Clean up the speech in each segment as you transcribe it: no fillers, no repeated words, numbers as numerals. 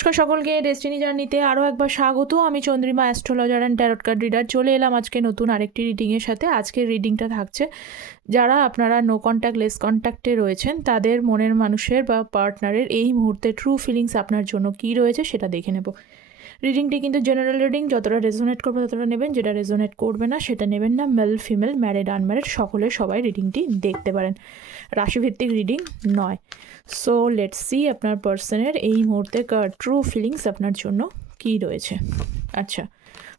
নমস্কার সকলকে, ডেস্টিনি জার্নিতে আরও একবার স্বাগত। আমি Chandrima, astrologer and tarot card reader. চলে এলাম আজকে নতুন আরেকটি রিডিংয়ের সাথে। আজকের রিডিংটা থাকছে যারা আপনারা নো কন্ট্যাক্ট লেস কন্ট্যাক্টে রয়েছেন তাদের মনের মানুষের বা পার্টনারের এই মুহূর্তে ট্রু ফিলিংস আপনার জন্য কী রয়েছে সেটা দেখে নেব। রিডিংটি কিন্তু জেনারেল রিডিং, যতটা রেজোনেট করবে ততটা নেবেন, যেটা রেজোনেট করবে না সেটা নেবেন না। মেল ফিমেল, ম্যারিড আনম্যারিড সবাই রিডিংটি দেখতে পারেন, রাশিভিত্তিক রিডিং নয়। সো লেটস সি আপনার পার্সনের এই মুহূর্তে ট্রু ফিলিংস আপনার জন্য কী রয়েছে। আচ্ছা,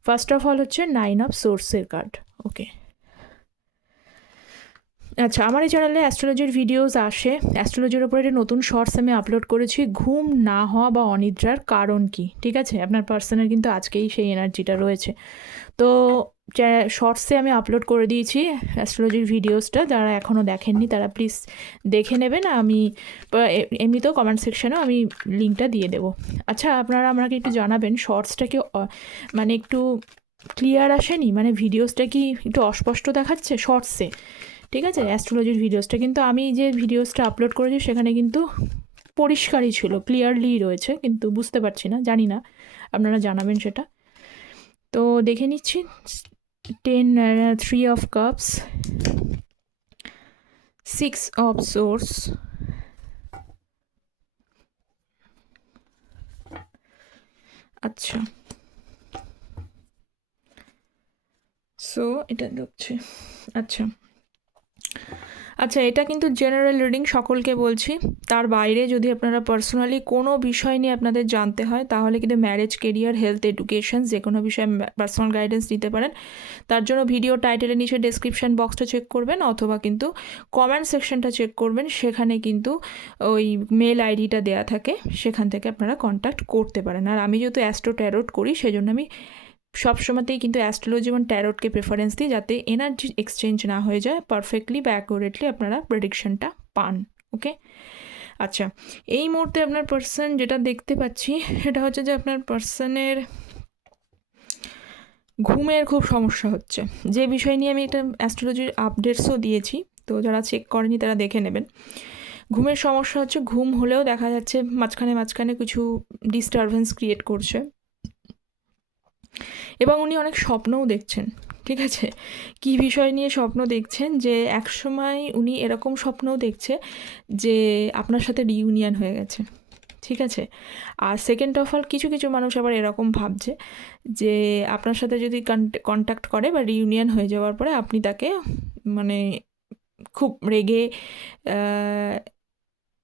ফার্স্ট অফ অল হচ্ছে 9 অফ সোর্সের কার্ড। ওকে, আচ্ছা, আমার এই চ্যানেলে অ্যাস্ট্রোলজির ভিডিওস আসে। অ্যাস্ট্রোলজির ওপরে একটা নতুন শর্টস আমি আপলোড করেছি, ঘুম না হওয়া বা অনিদ্রার কারণ কি। ঠিক আছে, আপনার পার্সনের কিন্তু আজকেই সেই এনার্জিটা রয়েছে। তো শর্টসে আমি আপলোড করে দিয়েছি অ্যাস্ট্রোলজির ভিডিওসটা, যারা এখনও দেখেননি তারা প্লিজ দেখে নেবেন। আমি এমনিতেও কমেন্ট সেকশানেও আমি লিঙ্কটা দিয়ে দেবো। আচ্ছা, আপনারা আমাকে একটু জানাবেন শর্টসটা কি মানে একটু ক্লিয়ার আসেনি, মানে ভিডিওসটা কি একটু অস্পষ্ট দেখাচ্ছে শর্টসে? ঠিক আছে, অ্যাস্ট্রোলজির ভিডিওসটা কিন্তু আমি যে ভিডিওসটা আপলোড করেছি সেখানে কিন্তু পরিষ্কারই ছিল, ক্লিয়ারলি রয়েছে, কিন্তু বুঝতে পারছি না, জানি না, আপনারা জানাবেন সেটা। তো দেখে নিচ্ছি। 3 of cups, 6 of swords, আচ্ছা, সো এটা দেখছি। আচ্ছা আচ্ছা, এটা কিন্তু জেনারেল রিডিং, সকলকে বলছি। তার বাইরে যদি আপনারা পার্সোনালি কোনো বিষয় নিয়ে আপনাদের জানতে হয় তাহলে কিন্তু ম্যারেজ, কেরিয়ার, হেলথ, এডুকেশন যে কোনো বিষয়ে পার্সোনাল গাইডেন্স নিতে পারেন। তার জন্য ভিডিও টাইটেলের নিচে ডেসক্রিপশন বক্সটা চেক করবেন, অথবা কিন্তু কমেন্ট সেকশনটা চেক করবেন, সেখানে কিন্তু ওই মেল আইডিটা দেওয়া থাকে, সেখান থেকে আপনারা কন্ট্যাক্ট করতে পারেন। আর আমি যেহেতু অ্যাস্ট্রো ট্যারোট করি সেজন্য আমি সবসময়তেই কিন্তু অ্যাস্ট্রোলজি এবং ট্যারোটকে প্রেফারেন্স দিই, যাতে এনার্জি এক্সচেঞ্জ না হয়ে যায়, পারফেক্টলি বা অ্যাকুরেটলি আপনারা প্রেডিকশনটা পান। ওকে, আচ্ছা, এই মুহূর্তে আপনার পার্সন যেটা দেখতে পাচ্ছি সেটা হচ্ছে যে আপনার পার্সনের ঘুমের খুব সমস্যা হচ্ছে, যে বিষয় নিয়ে আমি এটা অ্যাস্ট্রোলজির আপডেটসও দিয়েছি, তো যারা চেক করেনি তারা দেখে নেবেন। ঘুমের সমস্যা হচ্ছে, ঘুম হলেও দেখা যাচ্ছে মাঝখানে মাঝখানে কিছু ডিস্টারবেন্স ক্রিয়েট করছে, এবং উনি অনেক স্বপ্নও দেখছেন। ঠিক আছে, কী বিষয় নিয়ে স্বপ্ন দেখছেন, যে একসময় উনি এরকম স্বপ্নও দেখছে যে আপনার সাথে রিইউনিয়ন হয়ে গেছে। ঠিক আছে, আর সেকেন্ড অফ অল কিছু কিছু মানুষ আবার এরকম ভাবছে যে আপনার সাথে যদি কন্ট্যাক্ট করে বা রিইউনিয়ন হয়ে যাওয়ার পরে আপনি তাকে মানে খুব রেগে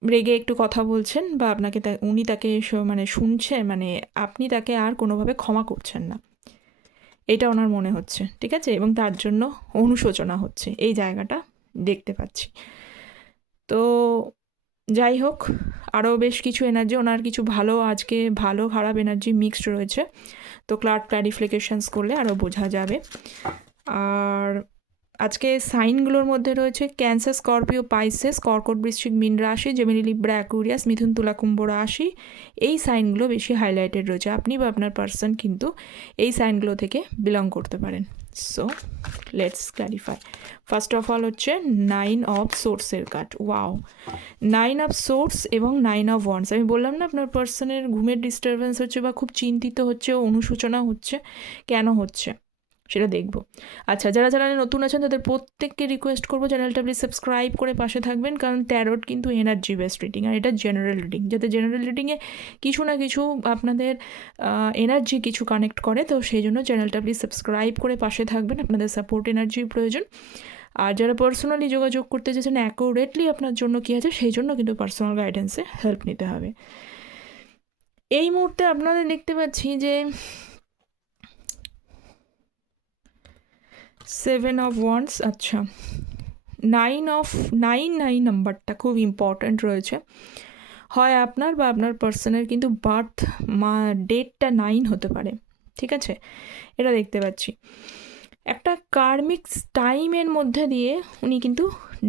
রেগে একটু কথা বলছেন, বা আপনাকে উনি তাকে মানে শুনছে, মানে আপনি তাকে আর কোনোভাবে ক্ষমা করছেন না, এটা ওনার মনে হচ্ছে। ঠিক আছে, এবং তার জন্য অনুশোচনা হচ্ছে, এই জায়গাটা দেখতে পাচ্ছি। তো যাই হোক, আরও বেশ কিছু এনার্জি, ওনার কিছু ভালো, আজকে ভালো খারাপ এনার্জি মিক্সড রয়েছে, তো ক্লারিফিকেশানস করলে আরও বোঝা যাবে। আর আজকে সাইনগুলোর মধ্যে রয়েছে ক্যান্সার, স্করপিও, পাইসেস, কর্কট, বৃশ্চিক, মীন রাশি, জেমিনি, লিব্রা, অ্যাকুরিয়াস, মিথুন, তুলা, কুম্ভ রাশি। এই সাইনগুলো বেশি হাইলাইটেড রয়েছে, আপনি বা আপনার পার্সন কিন্তু এই সাইনগুলো থেকে বিলং করতে পারেন। So let's clarify. First of all হচ্ছে 9 অফ সোর্সের কার্ড। ওয়াও, 9 অফ সোর্স এবং 9 অফ ওয়ান্ডস। আমি বললাম না আপনার পার্সনের ঘুমের ডিস্টারবেন্স হচ্ছে বা খুব চিন্তিত হচ্ছে, অনুশোচনা হচ্ছে, কেন হচ্ছে সেটা দেখবো। আচ্ছা, যারা চ্যানেলে নতুন আছেন তাদের প্রত্যেককে রিকোয়েস্ট করবো চ্যানেলটা প্লিজ সাবস্ক্রাইব করে পাশে থাকবেন, কারণ ট্যারোট কিন্তু এনার্জি বেসড রিডিং, আর এটা জেনারেল রিডিং, যাতে জেনারেল রিডিংয়ে কিছু না কিছু আপনাদের এনার্জি কিছু কানেক্ট করে, তো সেই জন্য চ্যানেলটা প্লিজ সাবস্ক্রাইব করে পাশে থাকবেন, আপনাদের সাপোর্ট এনার্জির প্রয়োজন। আর যারা পার্সোনালি যোগাযোগ করতে চাইছেন অ্যাকুরেটলি আপনার জন্য কী আছে, সেই জন্য কিন্তু পার্সোনাল গাইডেন্সে হেল্প নিতে হবে। এই মুহূর্তে আপনাদের দেখতে পাচ্ছি যে 7 অফ ওয়ান্ডস। আচ্ছা, 9 নাম্বারটা খুব ইম্পর্ট্যান্ট রয়েছে, হয় আপনার বা আপনার পার্সনের কিন্তু বার্থ ডেটটা 9 হতে পারে। ঠিক আছে, এটা দেখতে পাচ্ছি। একটা কার্মিক টাইমের মধ্যে দিয়ে উনি কিন্তু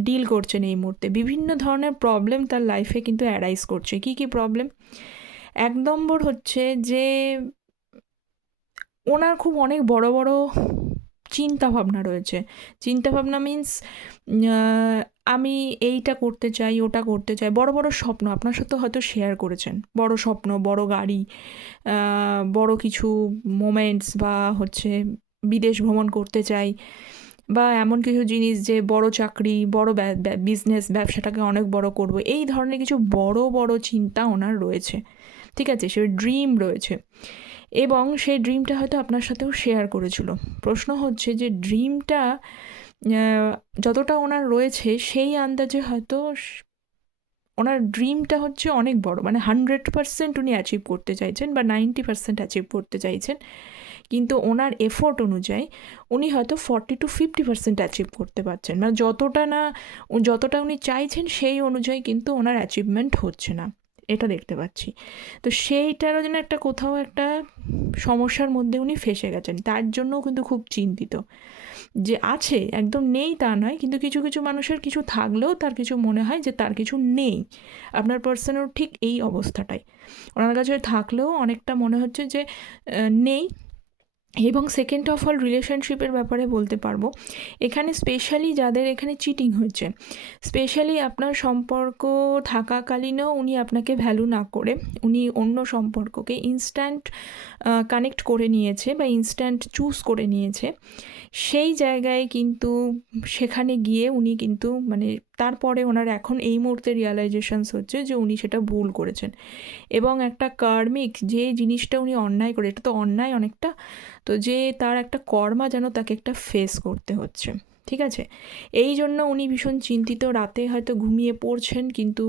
ডিল করছেন এই মুহূর্তে, বিভিন্ন ধরনের প্রবলেম তার লাইফে কিন্তু অ্যারাইজ করছে। কি কি প্রবলেম? 1 নম্বর হচ্ছে যে ওনার খুব অনেক বড় বড় চিন্তাভাবনা রয়েছে। চিন্তাভাবনা মিন্স আমি এইটা করতে চাই, ওটা করতে চাই, বড় বড় স্বপ্ন আপনার সাথে হয়তো শেয়ার করেছেন, বড় স্বপ্ন, বড় গাড়ি, বড় কিছু মোমেন্টস, বা হচ্ছে বিদেশ ভ্রমণ করতে চাই, বা এমন কিছু জিনিস যে বড় চাকরি, বড় বিজনেস, ব্যবসাটাকে অনেক বড় করব, এই ধরনের কিছু বড় বড় চিন্তা ওনার রয়েছে, ঠিক আছে, সে ড্রিম রয়েছে, এবং সেই ড্রিমটা হয়তো আপনার সাথেও শেয়ার করেছিল। প্রশ্ন হচ্ছে যে ড্রিমটা যতটা ওনার রয়েছে সেই আন্দাজে হয়তো ওনার ড্রিমটা হচ্ছে অনেক বড়, মানে 100% উনি অ্যাচিভ করতে চাইছেন বা 90% অ্যাচিভ করতে চাইছেন, কিন্তু ওনার এফোর্ট অনুযায়ী উনি হয়তো 40-50% অ্যাচিভ করতে পারছেন, মানে যতটা উনি চাইছেন সেই অনুযায়ী কিন্তু ওনার অ্যাচিভমেন্ট হচ্ছে না, এটা দেখতে পাচ্ছি। তো সেইটারও যেন একটা কোথাও একটা সমস্যার মধ্যে উনি ফেসে গেছেন, তার জন্যও কিন্তু খুব চিন্তিত। যে আছে, একদম নেই তা নয়, কিন্তু কিছু কিছু মানুষের কিছু থাকলেও তার কিছু মনে হয় যে তার কিছু নেই। আপনার পার্সনেরও ঠিক এই অবস্থাটাই, ওনার কাছে থাকলেও অনেকটা মনে হচ্ছে যে নেই। এবং সেকেন্ড অফ অল রিলেশনশিপের ব্যাপারে বলতে পারবো, এখানে স্পেশালি যাদের এখানে চিটিং হয়েছে, স্পেশালি আপনার সম্পর্ক থাকাকালীনও উনি আপনাকে ভ্যালু না করে উনি অন্য সম্পর্ককে ইনস্ট্যান্ট কানেক্ট করে নিয়েছে বা ইনস্ট্যান্ট চুজ করে নিয়েছে, সেই জায়গায় কিন্তু সেখানে গিয়ে উনি কিন্তু মানে তারপরে ওনার এখন এই মুহূর্তে রিয়ালাইজেশনস হচ্ছে যে উনি সেটা ভুল করেছেন, এবং একটা কার্মিক যে জিনিসটা উনি অন্যায় করে, এটা তো অন্যায় অনেকটা, তো যে তার একটা কর্মা যেন তাকে একটা ফেস করতে হচ্ছে, ঠিক আছে। এই জন্য উনি ভীষণ চিন্তিত, রাতে হয়তো ঘুমিয়ে পড়ছেন, কিন্তু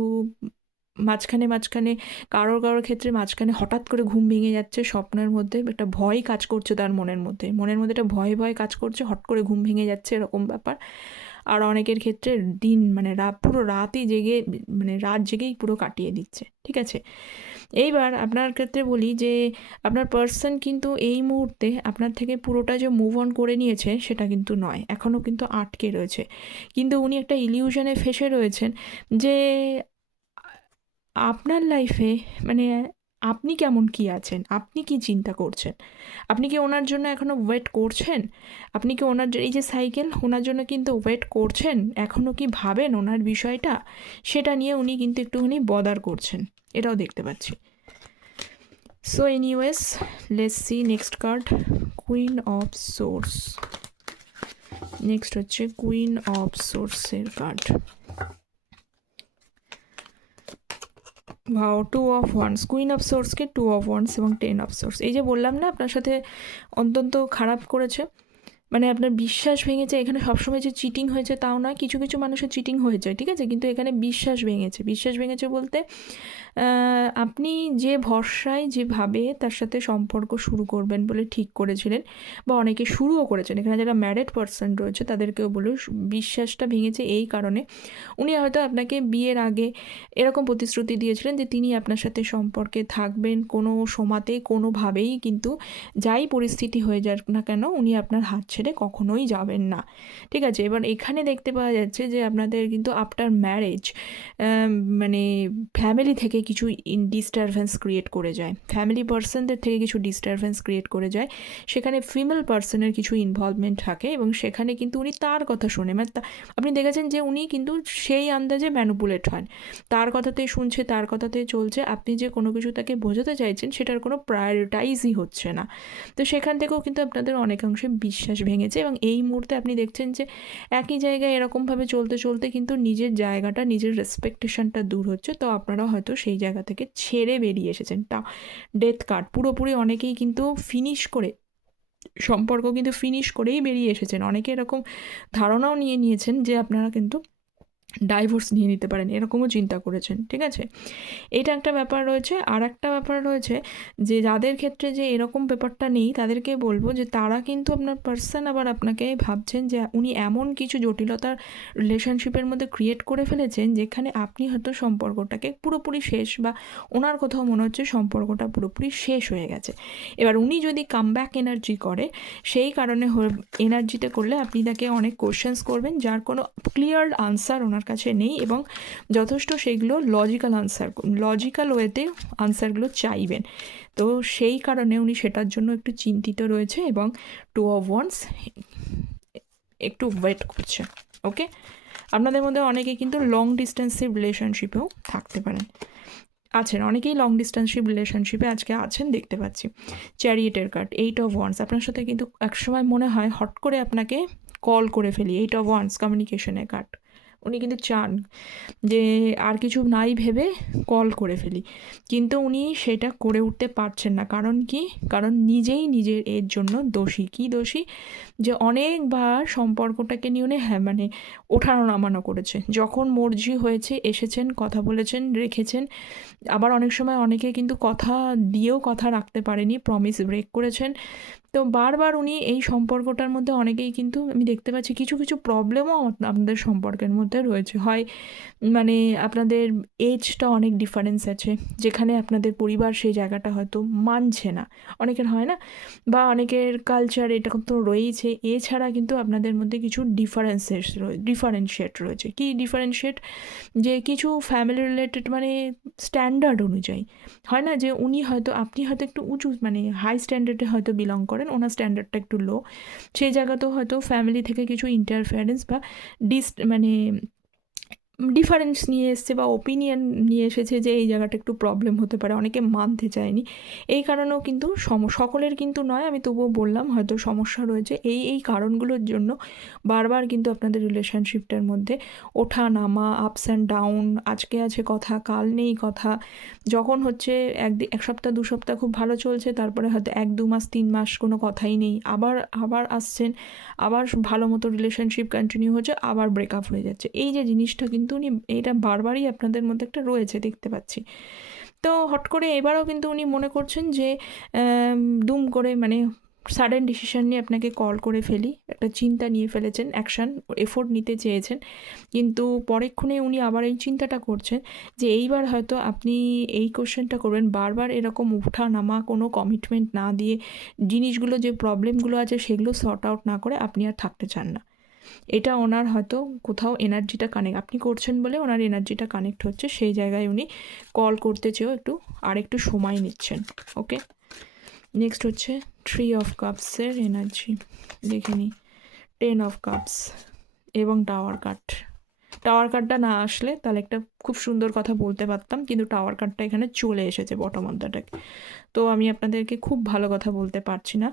মাঝখানে মাঝখানে কারোর ক্ষেত্রে মাঝখানে হঠাৎ করে ঘুম ভেঙে যাচ্ছে, স্বপ্নের মধ্যে একটা ভয় কাজ করছে তার মনের মধ্যে একটা ভয় ভয় কাজ করছে, হট করে ঘুম ভেঙে যাচ্ছে, এরকম ব্যাপার। আর অনেকের ক্ষেত্রে দিন মানে পুরো রাতই জেগে, মানে রাত জেগেই পুরো কাটিয়ে দিচ্ছে, ঠিক আছে। এইবার আপনার ক্ষেত্রে বলি যে আপনার পার্সন কিন্তু এই মুহূর্তে আপনার থেকে পুরোটা যে মুভ অন করে নিয়েছে সেটা কিন্তু নয়, এখনও কিন্তু আটকে রয়েছে, কিন্তু উনি একটা ইলিউশনে ফেসে রয়েছেন যে আপনার লাইফে মানে আপনি কেমন কি আছেন, আপনি কি চিন্তা করছেন, আপনি কি ওনার জন্য এখনও ওয়েট করছেন, আপনি কি ওনার এই যে সাইকেল ওনার জন্য কিন্তু ওয়েট করছেন, এখনও কি ভাবেন ওনার বিষয়টা, সেটা নিয়ে উনি কিন্তু একটুখানি বদার করছেন, এটাও দেখতে পাচ্ছি। So anyways, let's see next card, queen of swords. Next হচ্ছে কুইন অফ সোর্সের কার্ড। ভাও 2 অফ ওয়ান্স, কুইন অফ সোর্সকে 2 অফ ওয়ান্স এবং 10 অফ সোর্স। এই যে বললাম না আপনার সাথে অত্যন্ত খারাপ করেছে, মানে আপনার বিশ্বাস ভেঙেছে, এখানে সবসময় যে চিটিং হয়েছে তাও নয়, কিছু কিছু মানুষের চিটিং হয়ে যায়, ঠিক আছে, কিন্তু এখানে বিশ্বাস ভেঙেছে বলতে আপনি যে ভরসায় যেভাবে তার সাথে সম্পর্ক শুরু করবেন বলে ঠিক করেছিলেন, বা অনেকে শুরুও করেছেন, এখানে যারা ম্যারিড পার্সন রয়েছে তাদেরকেও বলে বিশ্বাসটা ভেঙেছে এই কারণে উনি হয়তো আপনাকে বিয়ের আগে এরকম প্রতিশ্রুতি দিয়েছিলেন যে তিনি আপনার সাথে সম্পর্কে থাকবেন কোনো সময়তেই, কোনোভাবেই, কিন্তু যাই পরিস্থিতি হয়ে যাক না কেন উনি আপনার হাত ছেড়ে কখনোই যাবেন না, ঠিক আছে। এবার এখানে দেখতে পাওয়া যাচ্ছে যে আপনাদের কিন্তু আফটার ম্যারেজ মানে ফ্যামিলি থেকে কিছু ডিস্টারবেন্স ক্রিয়েট করে যায়, ফ্যামিলি পার্সনদের থেকে কিছু ডিস্টারবেন্স ক্রিয়েট করে যায়, সেখানে ফিমেল পার্সনের কিছু ইনভলভমেন্ট থাকে, এবং সেখানে কিন্তু উনি তার কথা শোনে, মানে আপনি দেখেছেন যে উনি কিন্তু সেই আন্দাজে ম্যানুপুলেট হন, তার কথাতেই শুনছে, তার কথাতেই চলছে, আপনি যে কোনো কিছু তাকে বোঝাতে চাইছেন সেটার কোনো প্রায়োরিটাইজই হচ্ছে না, তো সেখান থেকেও কিন্তু আপনাদের অনেকাংশে বিশ্বাস ভেঙেছে, এবং এই মুহূর্তে আপনি দেখছেন যে একই জায়গায় এরকমভাবে চলতে চলতে কিন্তু নিজের জায়গাটা, নিজের রেসপেকটেশনটা দূর হচ্ছে, তো আপনারা হয়তো সেই জায়গা থেকে ছেড়ে বেরিয়ে এসেছেন। তা ডেথ কার্ড, পুরোপুরি অনেকেই কিন্তু সম্পর্ক কিন্তু ফিনিশ করেই বেরিয়ে এসেছেন, অনেকে এরকম ধারণাও নিয়ে নিয়েছেন যে আপনারা কিন্তু ডাইভোর্স নিয়ে নিতে পারেন, এরকমও চিন্তা করেছেন, ঠিক আছে। এটা একটা ব্যাপার রয়েছে। আর একটা ব্যাপার রয়েছে যে যাদের ক্ষেত্রে যে এরকম ব্যাপারটা নেই তাদেরকে বলবো যে তারা কিন্তু আপনার পার্সন আবার আপনাকে ভাবছেন যে উনি এমন কিছু জটিলতার রিলেশনশিপের মধ্যে ক্রিয়েট করে ফেলেছেন যেখানে আপনি হয়তো সম্পর্কটাকে পুরোপুরি শেষ, বা ওনার কোথাও মনে হচ্ছে সম্পর্কটা পুরোপুরি শেষ হয়ে গেছে। এবার উনি যদি কামব্যাক এনার্জি করে, সেই কারণে এনার্জিতে করলে আপনি তাকে অনেক কোশ্চেন্স করবেন যার কোনো ক্লিয়ার আনসার ওনার কাছে নেই, এবং যথেষ্ট সেগুলো লজিক্যাল ওয়েতে আনসারগুলো চাইবেন, তো সেই কারণে উনি সেটার জন্য একটু চিন্তিত রয়েছে, এবং 2 অফ ওয়ান্স একটু ওয়েট করছে, ওকে। আপনাদের মধ্যে অনেকে কিন্তু লং ডিস্টেন্সিভ রিলেশনশিপেও থাকতে পারেন, আছেন, অনেকেই লং ডিস্টেন্সিভ রিলেশনশিপে আজকে আছেন দেখতে পাচ্ছি। চ্যারিয়েটের কার্ড, 8 অফ ওয়ান্স, আপনার সাথে কিন্তু একসময় মনে হয় হট করে আপনাকে কল করে ফেলি। 8 অফ ওয়ান্স কমিউনিকেশনের কার্ড, উনি কিন্তু চান যে আর কিছু নাই ভেবে কল করে ফেলি, কিন্তু উনি সেটা করে উঠতে পারছেন না। কারণ কি? কারণ নিজেই নিজের এর জন্য দোষী। কি দোষী? যে অনেকবার সম্পর্কটাকে নিয়ে উনি মানে ওঠানো নামানো করেছে। যখন মর্জি হয়েছে এসেছেন, কথা বলেছেন, রেখেছেন। আবার অনেক সময় অনেকে কিন্তু কথা দিয়েও কথা রাখতে পারেনি, প্রমিস ব্রেক করেছেন। তো বারবার উনি এই সম্পর্কটার মধ্যে অনেকেই কিন্তু আমি দেখতে পাচ্ছি কিছু কিছু প্রবলেমও আপনাদের সম্পর্কের মধ্যে রয়েছে। হয় মানে আপনাদের এজটা অনেক ডিফারেন্স আছে, যেখানে আপনাদের পরিবার সেই জায়গাটা হয়তো মানছে না, অনেকের হয় না, বা অনেকের কালচার এটা তো রয়েছে। এছাড়া কিন্তু আপনাদের মধ্যে কিছু ডিফারেন্সিয়েট রয়েছে। কি ডিফারেন্সিয়েট? যে কিছু ফ্যামিলি রিলেটেড মানে স্ট্যান্ডার্ড অনুযায়ী হয় না, যে উনি হয়তো, আপনি হয়তো একটু উঁচু মানে হাই স্ট্যান্ডার্ডে হয়তো বিলং করেন, ওনার স্ট্যান্ডার্ডটা একটু লো, সেই জায়গাতেও হয়তো ফ্যামিলি থেকে কিছু ইন্টারফারেন্স বা মানে ডিফারেন্স নিয়ে এসছে বা ওপিনিয়ন নিয়ে এসেছে যে এই জায়গাটা একটু প্রবলেম হতে পারে, অনেকে মানতে চায়নি। এই কারণেও কিন্তু সকলের কিন্তু নয়, আমি তবুও বললাম হয়তো সমস্যা রয়েছে। এই কারণগুলোর জন্য বারবার কিন্তু আপনাদের রিলেশনশিপটার মধ্যে ওঠা নামা, আপস অ্যান্ড ডাউন, আজকে আছে কথা, কাল নেই কথা। যখন হচ্ছে এক সপ্তাহ 2 সপ্তাহ খুব ভালো চলছে, তারপরে হয়তো 1-2 মাস 3 মাস কোনো কথাই নেই, আবার আবার আসছেন, আবার ভালো মতো রিলেশনশিপ কন্টিনিউ হচ্ছে, আবার ব্রেকআপ হয়ে যাচ্ছে। এই যে জিনিসটা কিন্তু উনি, এটা বারবারই আপনাদের মধ্যে একটা রয়েছে দেখতে পাচ্ছি। তো হট করে এবারও কিন্তু উনি মনে করছেন যে দুম করে মানে সাডেন ডিসিশন নিয়ে আপনাকে কল করে ফেলি, একটা চিন্তা নিয়ে ফেলেছেন, অ্যাকশান এফোর্ট নিতে চেয়েছেন, কিন্তু পরেক্ষণে উনি আবার এই চিন্তাটা করছেন যে এইবার হয়তো আপনি এই কোশ্চেনটা করবেন, বারবার এরকম উঠা নামা, কোনো কমিটমেন্ট না দিয়ে, জিনিসগুলো যে প্রবলেমগুলো আছে সেগুলো সর্ট আউট না করে আপনি আর থাকতে চান না। এটা ওনার হয়তো কোথাও এনার্জিটা আপনি করছেন বলে ওনার এনার্জিটা কানেক্ট হচ্ছে, সেই জায়গায় উনি কল করতে চেয়েও একটু সময় নিচ্ছেন। ওকে, নেক্সট হচ্ছে 3 অফ কাপসের এনার্জি দেখে নিই। 10 অফ কাপস এবং টাওয়ার কার্ডটা না আসলে তাহলে একটা খুব সুন্দর কথা বলতে পারতাম, কিন্তু টাওয়ার কার্ডটা এখানে চলে এসেছে বটম অফ দ্য ডেক। তো আমি আপনাদেরকে খুব ভালো কথা বলতে পারছি না।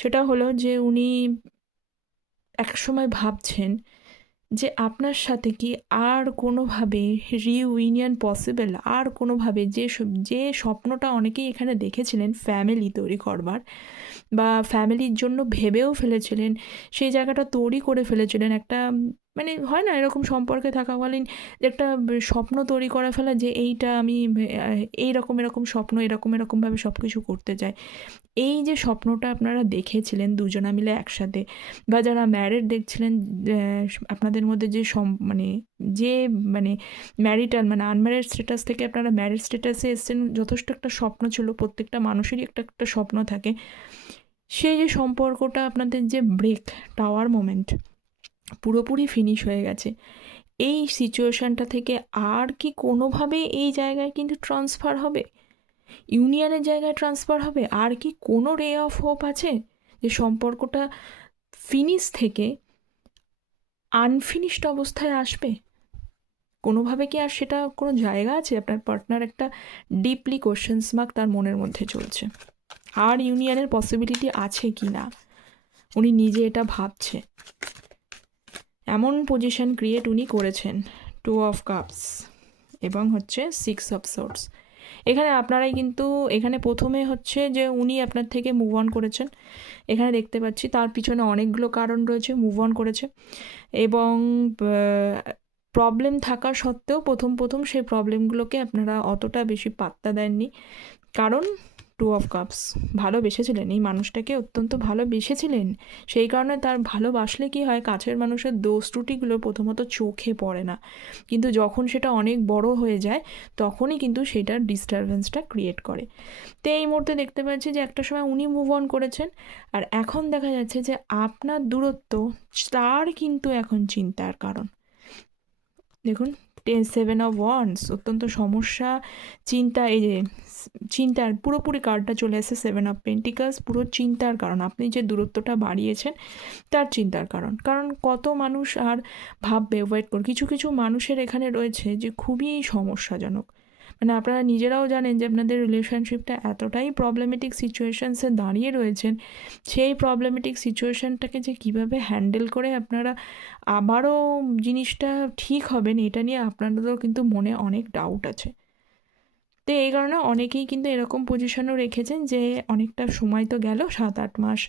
সেটা হলো যে উনি একসময় ভাবছেন যে আপনার সাথে কি আর কোনোভাবে রিউনিয়ন পসিবল, আর কোনোভাবে যে স্বপ্নটা অনেকেই এখানে দেখেছিলেন ফ্যামিলি তৈরি করবার, বা ফ্যামিলির জন্য ভেবেও ফেলেছিলেন, সেই জায়গাটা তৈরি করে ফেলেছিলেন। একটা মানে হয় না এরকম সম্পর্কে থাকাকালীন যে একটা স্বপ্ন তৈরি করে ফেলা, যে এইটা আমি এরকম স্বপ্ন, এরকমভাবে সব কিছু করতে চাই। এই যে স্বপ্নটা আপনারা দেখেছিলেন দুজনা মিলে একসাথে, বা যারা ম্যারিড দেখছিলেন, আপনাদের মধ্যে যে ম্যারিটাল মানে আনম্যারিড স্ট্যাটাস থেকে আপনারা ম্যারিড স্ট্যাটাসে এসেছেন, যথেষ্ট একটা স্বপ্ন ছিল, প্রত্যেকটা মানুষেরই একটা স্বপ্ন থাকে। সেই যে সম্পর্কটা আপনাদের যে ব্রেক, টাওয়ার মোমেন্ট পুরোপুরি ফিনিশ হয়ে গেছে। এই সিচুয়েশানটা থেকে আর কি কোনোভাবে এই জায়গায় কিন্তু ট্রান্সফার হবে, ইউনিয়নের জায়গায় ট্রান্সফার হবে? আর কি কোনো রে অফ হোপ আছে যে সম্পর্কটা ফিনিশ থেকে আনফিনিশড অবস্থায় আসবে? কোনোভাবে কি আর সেটা কোনো জায়গা আছে? আপনার পার্টনার একটা ডিপলি কোয়েশ্চেন্স মার্ক তার মনের মধ্যে চলছে, আর ইউনিয়নের পসিবিলিটি আছে কি না উনি নিজে এটা ভাবছে। এমন পজিশন ক্রিয়েট উনি করেছেন। 2 অফ কাপস এবং হচ্ছে 6 অফ সোর্ডস। এখানে আপনারাই কিন্তু, এখানে প্রথমে হচ্ছে যে উনি আপনার থেকে মুভ অন করেছেন, এখানে দেখতে পাচ্ছি তার পিছনে অনেকগুলো কারণ রয়েছে, মুভ অন করেছে, এবং প্রবলেম থাকা সত্ত্বেও প্রথম সেই প্রবলেমগুলোকে আপনারা অতটা বেশি পাত্তা দেননি, কারণ 2 অফ কাপস, ভালোবেসেছিলেন এই মানুষটাকে, অত্যন্ত ভালোবেসেছিলেন। সেই কারণে তার ভালোবাসলে কি হয়, কাছের মানুষের দোষ ত্রুটিগুলো প্রথমত চোখে পড়ে না, কিন্তু যখন সেটা অনেক বড় হয়ে যায় তখনই কিন্তু সেটার ডিস্টারবেন্সটা ক্রিয়েট করে। তো এই মুহূর্তে দেখতে পাচ্ছি যে একটা সময় উনি মুভ অন করেছেন, আর এখন দেখা যাচ্ছে যে আপনার দূরত্ব তার কিন্তু এখন চিন্তার কারণ। দেখুন 7 অফ ওয়ান্ডস, অত্যন্ত সমস্যা, চিন্তা, এই যে চিন্তার পুরোপুরি কার্ডটা চলে আসে 7 অফ পেন্টিকালস, পুরো চিন্তার কারণ, আপনি যে দূরত্বটা বাড়িয়েছেন তার চিন্তার কারণ। কারণ কত মানুষ আর ভাববে ওয়েট করে, কিছু কিছু মানুষের এখানে রয়েছে যে খুবই সমস্যাজনক, মানে আপনারা নিজেরাও জানেন যে আপনাদের রিলেশনশিপটা এতটাই প্রবলেমেটিক সিচুয়েশানসে দাঁড়িয়ে রয়েছেন, সেই প্রবলেমেটিক সিচুয়েশানটাকে যে কীভাবে হ্যান্ডেল করে আপনারা আবারও জিনিসটা ঠিক হবেন, এটা নিয়ে আপনাদেরও কিন্তু মনে অনেক ডাউট আছে। তো এই কারণে অনেকেই কিন্তু এরকম পজিশনও রেখেছেন যে অনেকটা সময় তো গেল, 7-8 মাস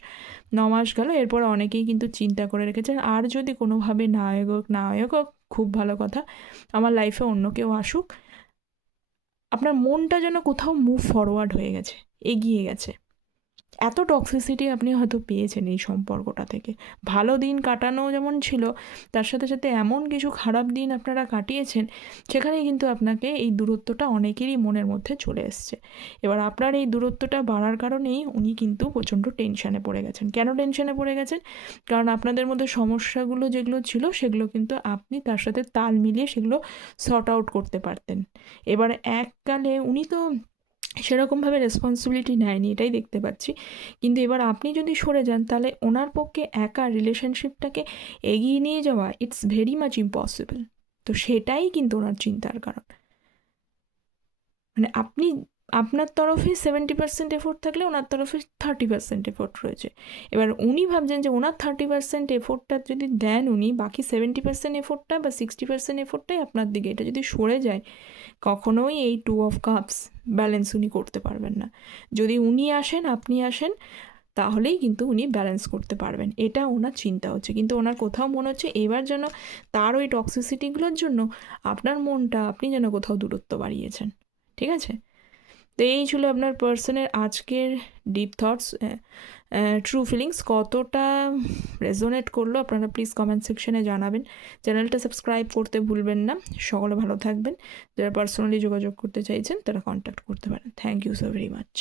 9 মাস গেল, এরপর অনেকেই কিন্তু চিন্তা করে রেখেছেন আর যদি কোনোভাবে না এগোক খুব ভালো কথা, আমার লাইফে অন্য কেউ আসুক। আপনার মনটা যেন কোথাও মুভ ফরওয়ার্ড হয়ে গেছে, এগিয়ে গেছে। এত টক্সিসিটি আপনি হয়তো পেয়েছেন এই সম্পর্কটা থেকে। ভালো দিন কাটানো যেমন ছিল, তার সাথে সাথে এমন কিছু খারাপ দিন আপনারা কাটিয়েছেন, সেখানেই কিন্তু আপনাকে এই দূরত্বটা অনেকেরই মনের মধ্যে চলে এসছে। এবার আপনার এই দূরত্বটা বাড়ার কারণেই উনি কিন্তু প্রচণ্ড টেনশানে পড়ে গেছেন। কেন টেনশানে পড়ে গেছেন? কারণ আপনাদের মধ্যে সমস্যাগুলো যেগুলো ছিল, সেগুলো কিন্তু আপনি তার সাথে তাল মিলিয়ে সেগুলো সর্ট আউট করতে পারতেন। এবার এককালে উনি তো সেরকমভাবে রেসপন্সিবিলিটি নেয়নি, এটাই দেখতে পাচ্ছি। কিন্তু এবার আপনি যদি সরে যান, তাহলে ওনার পক্ষে একা রিলেশনশিপটাকে এগিয়ে নিয়ে যাওয়া ইটস ভেরি মাচ ইম্পসিবল। তো সেটাই কিন্তু ওনার চিন্তার কারণ। মানে আপনি, আপনার তরফে 70% এফোর্ট থাকলে ওনার তরফে 30% এফোর্ট রয়েছে। এবার উনি ভাবছেন যে ওনার 30% এফোর্টটা যদি দেন উনি, বাকি 70% এফোর্টটা বা 60% এফোর্টটাই আপনার দিকে, এটা যদি সরে যায়, কখনোই এই 2 অফ কাপস ব্যালেন্স উনি করতে পারবেন না। যদি উনি আসেন, আপনি আসেন, তাহলেই কিন্তু উনি ব্যালেন্স করতে পারবেন, এটা ওনার চিন্তা হচ্ছে। কিন্তু ওনার কোথাও মনে হচ্ছে এবার যেন তার ওই টক্সিসিটিগুলোর জন্য আপনার মনটা, আপনি যেন কোথাও দূরত্ব বাড়িয়েছেন। ঠিক আছে? তো এই ছিল আপনার পার্সনের আজকের ডিপ থটস, ট্রু ফিলিংস। কতটা রেজোনেট করলো আপনারা প্লিজ কমেন্ট সেকশনে জানাবেন। চ্যানেলটা সাবস্ক্রাইব করতে ভুলবেন না। সকলে ভালো থাকবেন। যারা পার্সোনালি যোগাযোগ করতে চাইছেন তারা কন্ট্যাক্ট করতে পারেন। Thank you so very much.